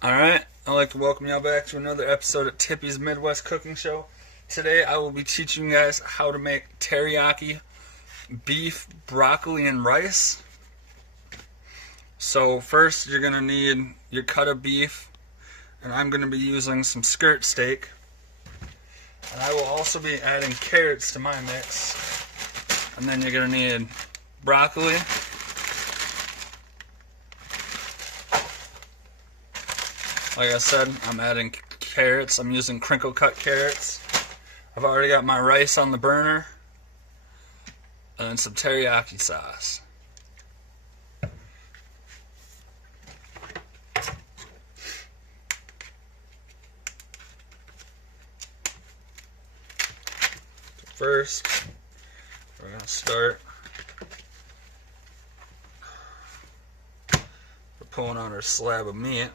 Alright, I'd like to welcome y'all back to another episode of Tippy's Midwest Cooking Show. Today I will be teaching you guys how to make teriyaki beef, broccoli, and rice. So first you're going to need your cut of beef, and I'm going to be using some skirt steak. And I will also be adding carrots to my mix. And then you're going to need broccoli, like I said, I'm adding carrots. I'm using crinkle cut carrots. I've already got my rice on the burner. And then some teriyaki sauce. First, we're going to start pulling on our slab of meat.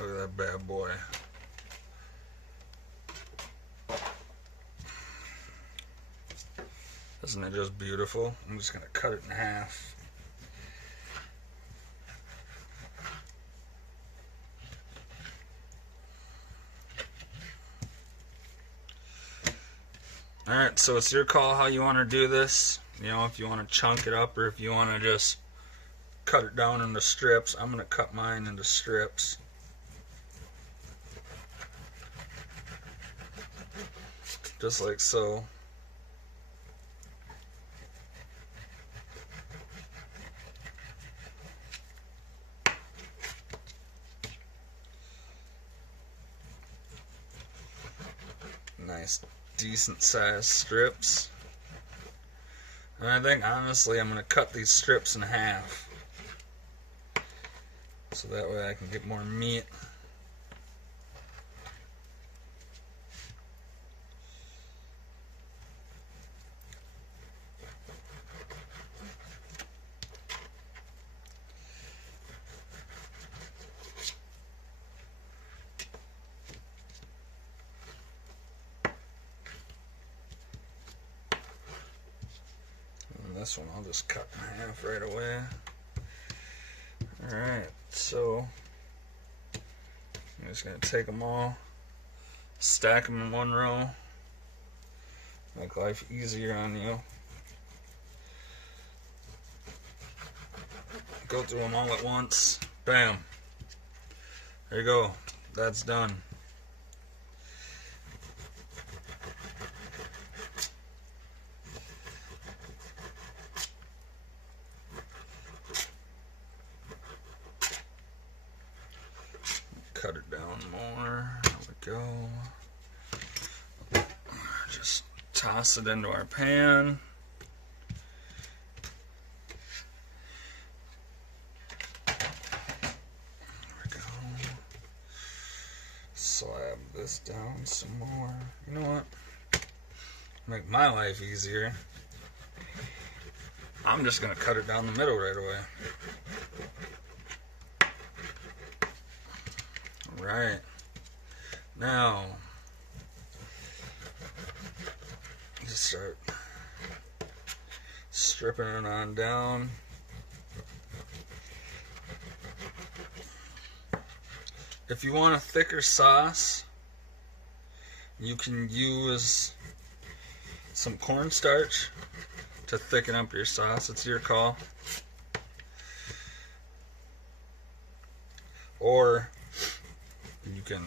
Look at that bad boy. Isn't it just beautiful? I'm just going to cut it in half. Alright, so it's your call how you want to do this. You know, if you want to chunk it up or if you want to just cut it down into strips. I'm going to cut mine into strips. Just like so. Nice, decent sized strips. And I think honestly I'm going to cut these strips in half. So that way I can get more meat. This one I'll just cut in half right away. Alright, so I'm just going to take them all, stack them in one row, make life easier on you. Go through them all at once. Bam. There you go. That's done. Cut it down more. There we go. Just toss it into our pan. There we go. Slab this down some more. You know what? Make my life easier. I'm just gonna cut it down the middle right away. Right. Now, just start stripping it on down. If you want a thicker sauce, you can use some cornstarch to thicken up your sauce. It's your call. Or you can,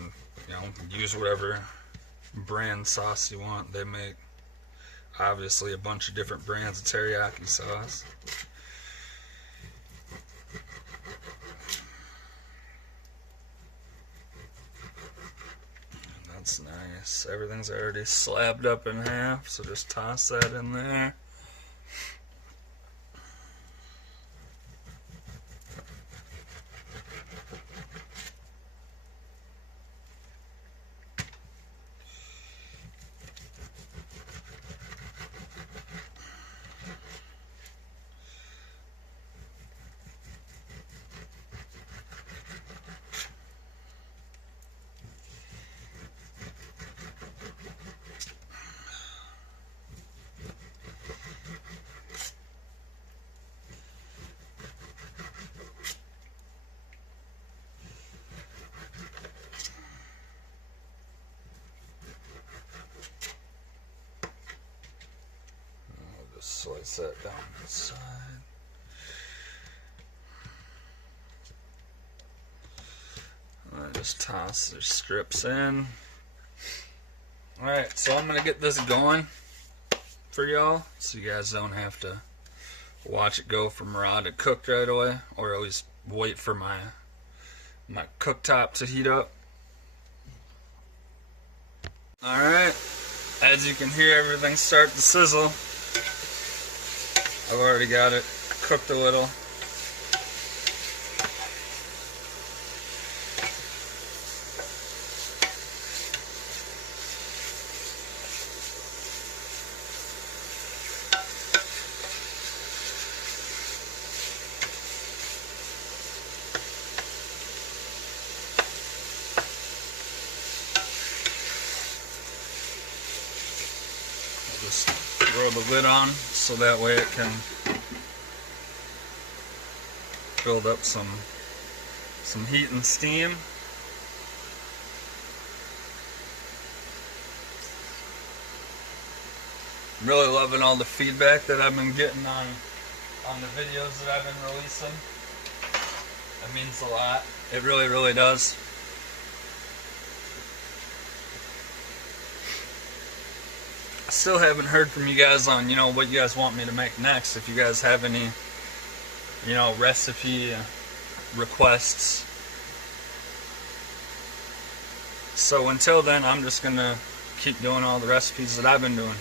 use whatever brand sauce you want. They make, obviously, a bunch of different brands of teriyaki sauce. That's nice. Everything's already slabbed up in half, so just toss that in there. Slice that down the side. I just toss the strips in. Alright, so I'm going to get this going for y'all so you guys don't have to watch it go from raw to cooked right away, or at least wait for my cooktop to heat up. Alright, as you can hear, everything start to sizzle. I've already got it cooked a little. Just throw the lid on so that way it can build up some heat and steam. I'm really loving all the feedback that I've been getting on the videos that I've been releasing. That means a lot. It really, really does. I still haven't heard from you guys on, what you guys want me to make next. If you guys have any, recipe requests. So until then, I'm just gonna keep doing all the recipes that I've been doing.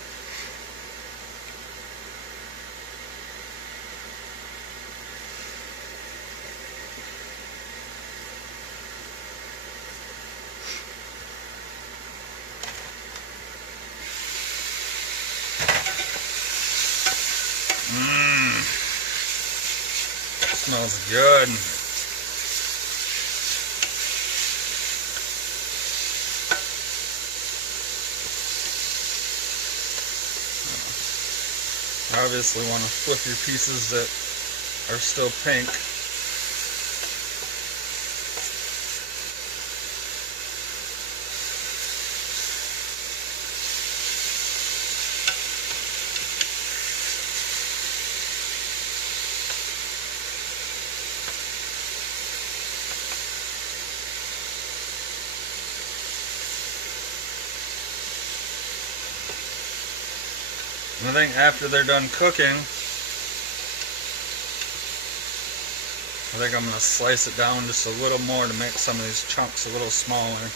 Smells good. Obviously want to flip your pieces that are still pink. And I think after they're done cooking, I think I'm going to slice it down just a little more to make some of these chunks a little smaller.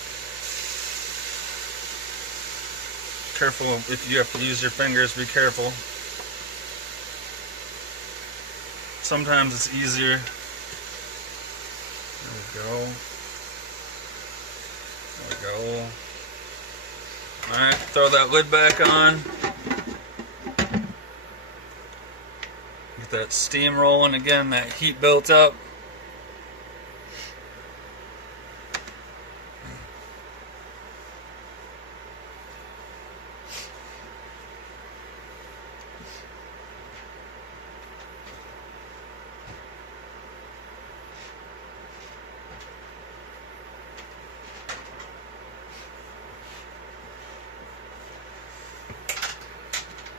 Careful if you have to use your fingers, be careful. Sometimes it's easier. There we go. There we go. Alright, throw that lid back on. Get that steam rolling again, that heat built up.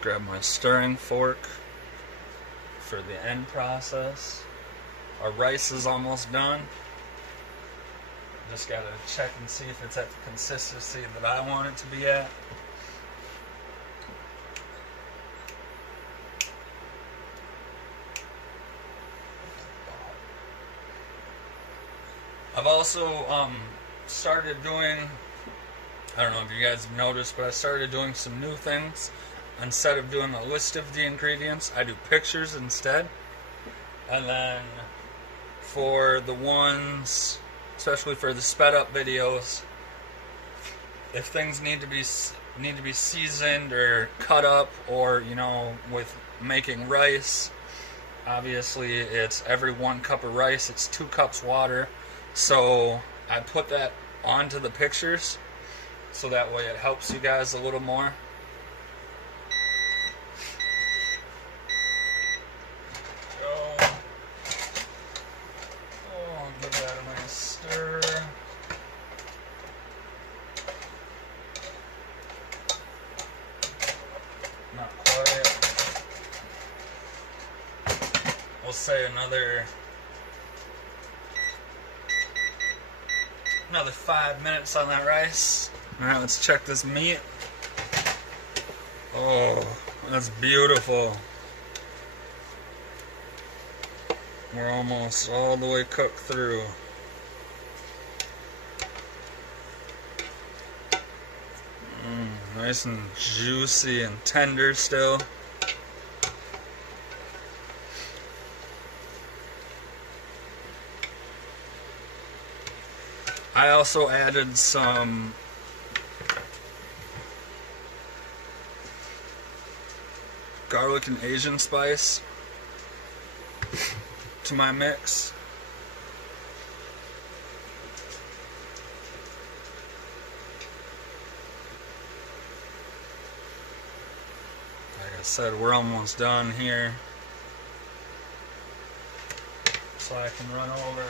Grab my stirring fork for the end process. Our rice is almost done. Just gotta check and see if it's at the consistency that I want it to be at. I've also started doing, I don't know if you guys have noticed, but I started doing some new things. Instead of doing a list of the ingredients, I do pictures instead. And then for the ones, especially for the sped up videos, if things need to be seasoned or cut up, or with making rice, obviously it's every 1 cup of rice, it's 2 cups water. So I put that onto the pictures so that way it helps you guys a little more. Not quite. say another 5 minutes on that rice. Alright, let's check this meat. Oh, that's beautiful. We're almost all the way cooked through. Nice and juicy and tender still. I also added some garlic and Asian spice to my mix. Like I said, we're almost done here, so I can run over.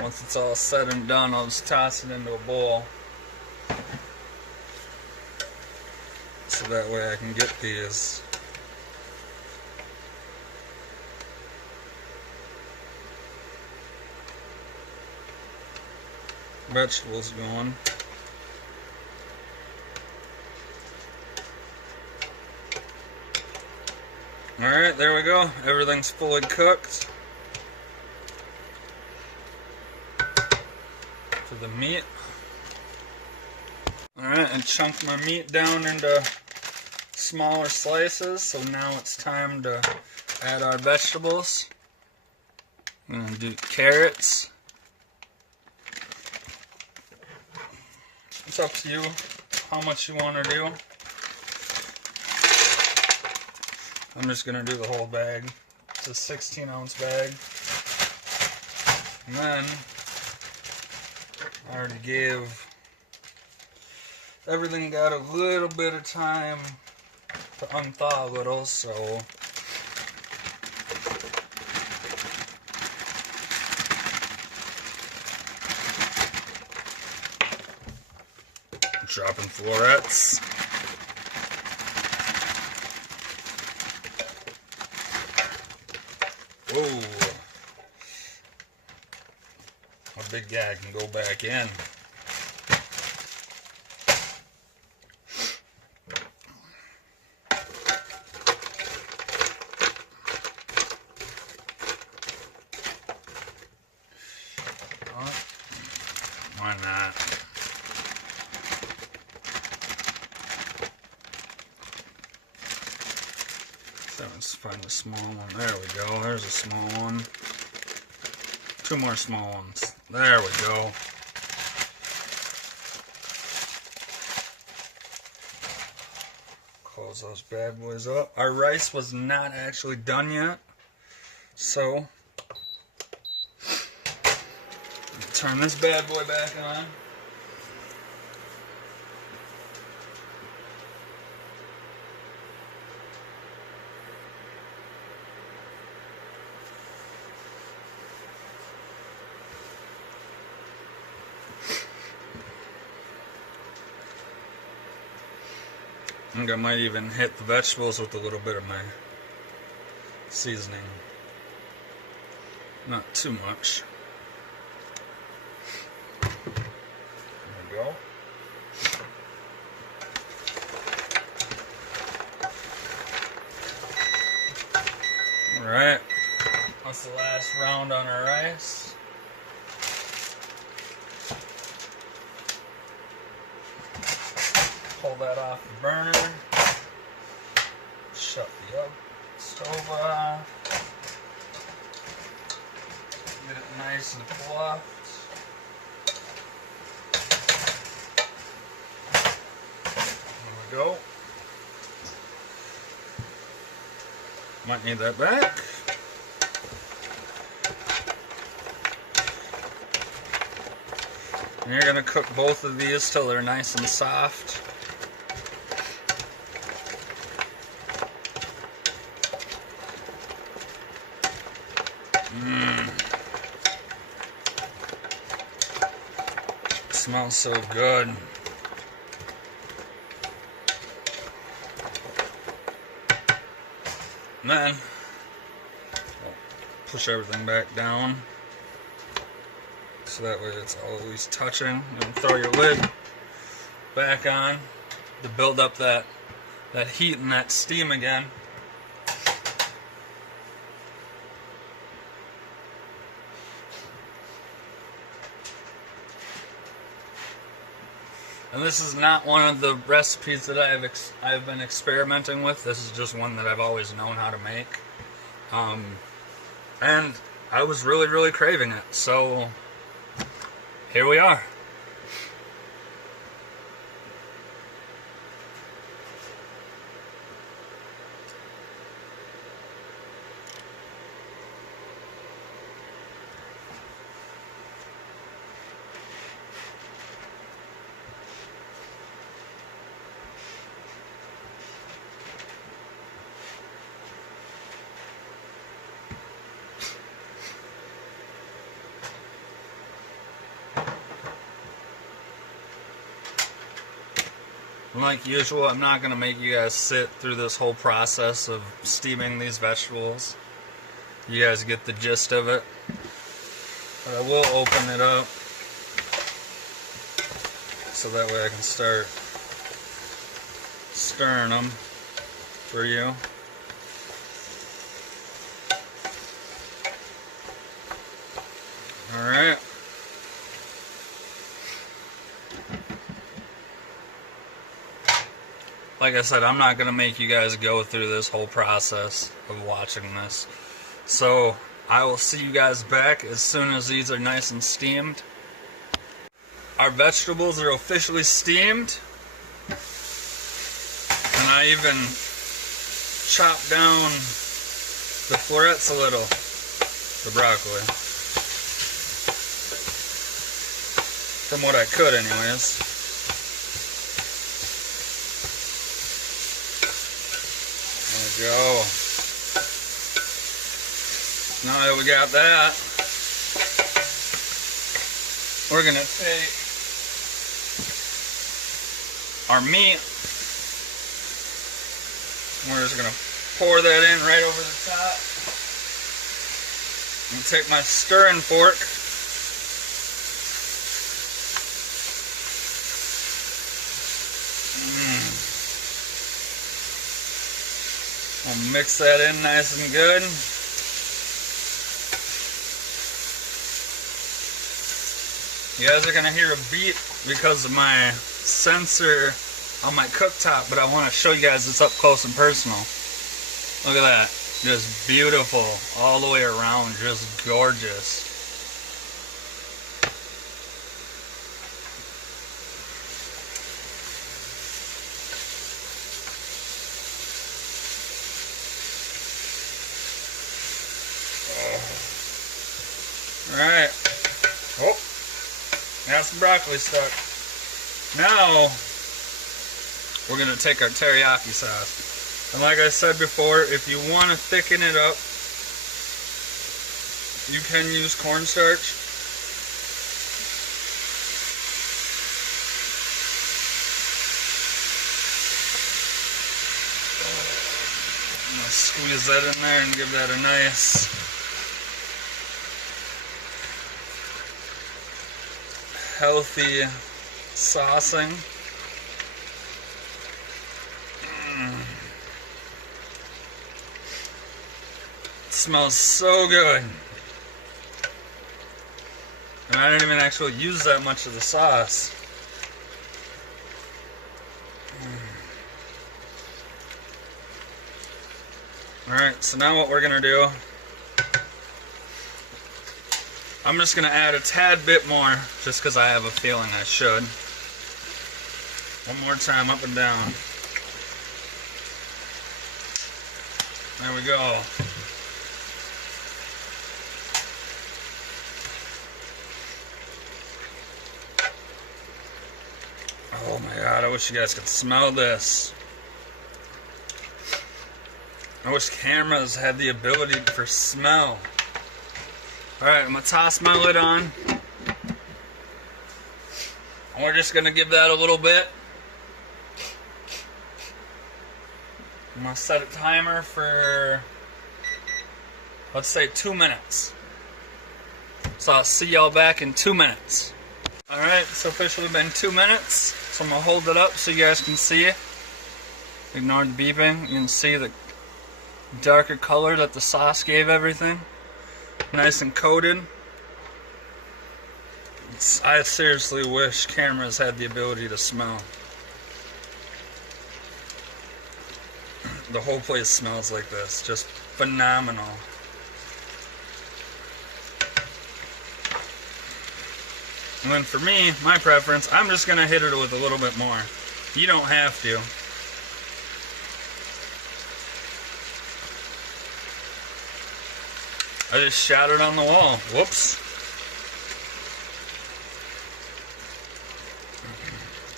Once it's all said and done, I'll just toss it into a bowl. So that way I can get these vegetables going. Alright, there we go. Everything's fully cooked. The meat. Alright, and chunked my meat down into smaller slices, so now it's time to add our vegetables. I'm going to do carrots. It's up to you how much you want to do. I'm just going to do the whole bag. It's a 16-ounce bag. And then I already gave everything, got a little bit of time to unthaw a little, so dropping florets. Whoa. A big guy can go back in. Why not? Let's find a small one. There we go. There's a small one. Two more small ones. There we go. Close those bad boys up. Our rice was not actually done yet, so turn this bad boy back on. I think I might even hit the vegetables with a little bit of my seasoning. Not too much. There we go. Alright. That's the last round on our rice. Pull that off the burner. Shut the stove off. Get it nice and fluffed. There we go. Might need that back. And you're going to cook both of these till they're nice and soft. smells so good. And then push everything back down so that way it's always touching. And throw your lid back on to build up that heat and that steam again. And this is not one of the recipes that I've been experimenting with. This is just one that I've always known how to make. And I was really, really craving it. So here we are. Like usual, I'm not going to make you guys sit through this whole process of steaming these vegetables. You guys get the gist of it. But I will open it up so that way I can start stirring them for you. Alright. Like I said, I'm not going to make you guys go through this whole process of watching this. So, I will see you guys back as soon as these are nice and steamed. Our vegetables are officially steamed. And I even chopped down the florets a little, the broccoli. From what I could anyways. Go. Now that we got that, we're gonna take our meat. We're just gonna pour that in right over the top. I'm gonna take my stirring fork. I'll mix that in nice and good. You guys are going to hear a beep because of my sensor on my cooktop, but I want to show you guys this up close and personal. Look at that. Just beautiful all the way around. Just gorgeous. Alright. Oh, got some broccoli stuck. Now, we're going to take our teriyaki sauce. And like I said before, if you want to thicken it up, you can use cornstarch. I'm going to squeeze that in there and give that a nice healthy saucing. It smells so good. And I didn't even actually use that much of the sauce. Alright, so now what we're going to do, I'm just going to add a tad bit more, just because I have a feeling I should. One more time, up and down. There we go. Oh my god, I wish you guys could smell this. I wish cameras had the ability for smell. Alright, I'm going to toss my lid on. We're just going to give that a little bit. I'm going to set a timer for, let's say, 2 minutes. So I'll see y'all back in 2 minutes. Alright, it's officially been 2 minutes. So I'm going to hold it up so you guys can see it. Ignore the beeping. You can see the darker color that the sauce gave everything. Nice and coated. I seriously wish cameras had the ability to smell. The whole place smells like this. Just phenomenal. And then for me, my preference, I'm just going to hit it with a little bit more. You don't have to. I just shot it on the wall. Whoops.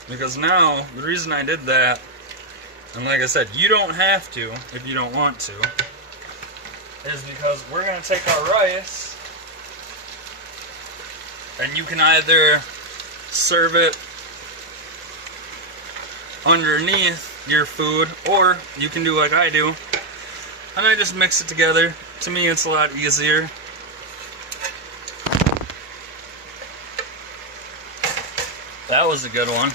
Because now, the reason I did that, and like I said, you don't have to if you don't want to, is because we're going to take our rice, and you can either serve it underneath your food, or you can do like I do, and I just mix it together. To me, it's a lot easier. That was a good one.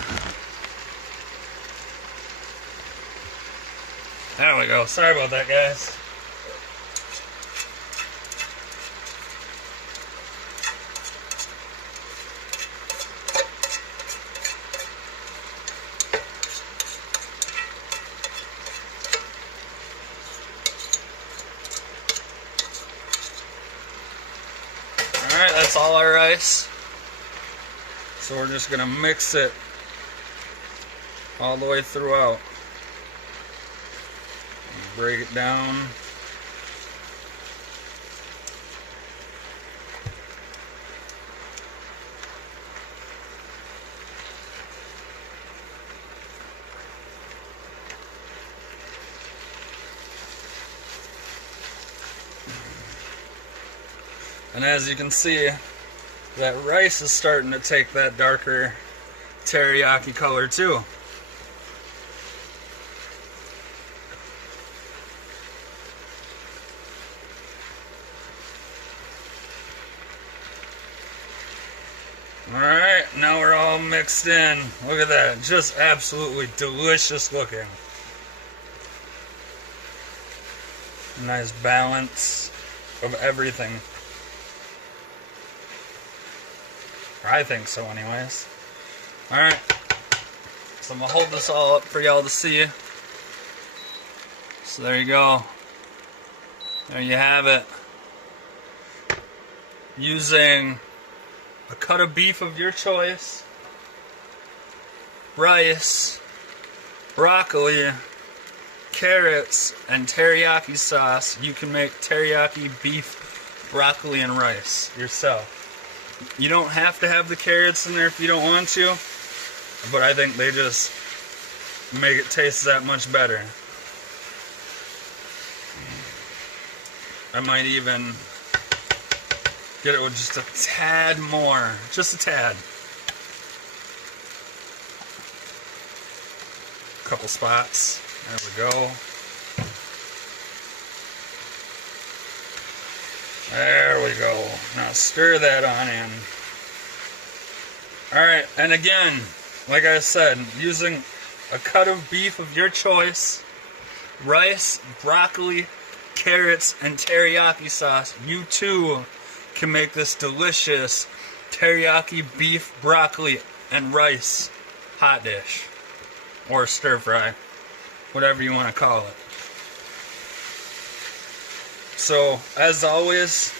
There we go. Sorry about that, guys. Alright, that's all our rice. So we're just going to mix it all the way throughout. Break it down. And as you can see, that rice is starting to take that darker teriyaki color too. Alright, now we're all mixed in. Look at that, just absolutely delicious looking. Nice balance of everything. I think so anyways. Alright, so I'm going to hold this all up for y'all to see. So there you go. There you have it. Using a cut of beef of your choice, rice, broccoli, carrots, and teriyaki sauce, you can make teriyaki beef, broccoli, and rice yourself. You don't have to have the carrots in there if you don't want to, but I think they just make it taste that much better. I might even get it with just a tad more, just a tad. Couple spots, there we go. There we go. Now stir that on in. Alright, and again, like I said, using a cut of beef of your choice, rice, broccoli, carrots, and teriyaki sauce, you too can make this delicious teriyaki beef, broccoli, and rice hot dish. Or stir fry. Whatever you want to call it. So, as always,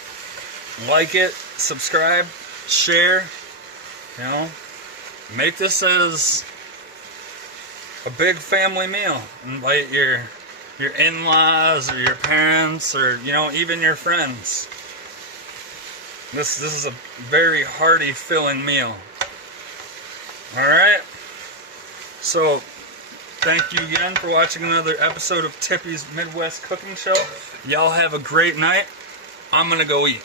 like it, subscribe, share, you know, make this as a big family meal. Invite your in-laws or your parents or, you know, even your friends. This is a very hearty, filling meal. Alright? So, thank you again for watching another episode of Tippy's Midwest Cooking Show. Y'all have a great night. I'm gonna go eat.